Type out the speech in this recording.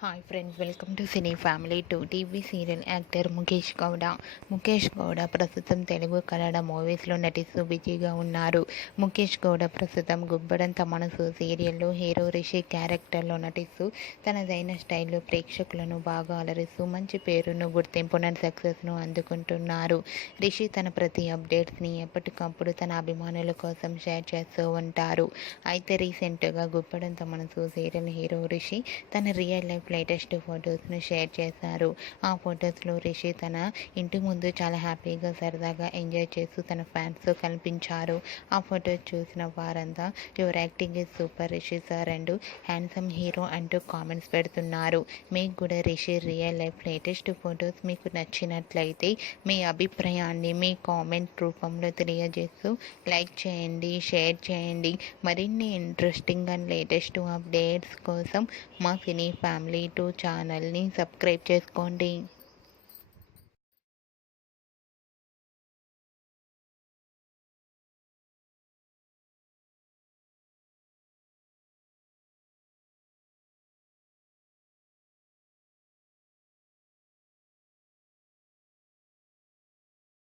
Hi friends, welcome to cine family two. TV serial actor Mukesh Gowda ప్రస్తుతం తెలుగు కన్నడ మూవీస్లో నటిస్తూ బిజీగా ఉన్నారు. ముఖేష్ గౌడ ప్రస్తుతం గుబ్బడంత మనసు సీరియల్లో హీరో రిషి క్యారెక్టర్లో నటిస్తూ తనదైన స్టైల్లో ప్రేక్షకులను బాగా అలరిస్తూ మంచి పేరును, గుర్తింపును, సక్సెస్ను అందుకుంటున్నారు. రిషి తన ప్రతి అప్డేట్స్ని ఎప్పటికప్పుడు తన అభిమానుల కోసం షేర్ చేస్తూ ఉంటారు. అయితే రీసెంట్గా గుబ్బడంత మనసు సీరియల్ హీరో రిషి తన రియల్ లైఫ్ లేటెస్ట్ ఫొటోస్ను షేర్ చేశారు. ఆ ఫొటోస్లో రిషి తన ఇంటి ముందు చాలా హ్యాపీగా, సరదాగా ఎంజాయ్ చేస్తూ తన ఫ్యాన్స్తో కనిపించారు. ఆ ఫొటోస్ చూసిన వారంతా your acting is super Rishi sir and handsome hero అంటూ కామెంట్స్ పెడుతున్నారు. మీకు కూడా Rishi real life latest photos మీకు నచ్చినట్లయితే మీ అభిప్రాయాన్ని మీ కామెంట్ రూపంలో తెలియజేస్తూ లైక్ చేయండి, షేర్ చేయండి. మరిన్ని ఇంట్రెస్టింగ్ అండ్ లేటెస్ట్ అప్డేట్స్ కోసం మా సినీ ఫ్యామిలీ 2 ఛానల్ని సబ్స్క్రైబ్ చేసుకోండి.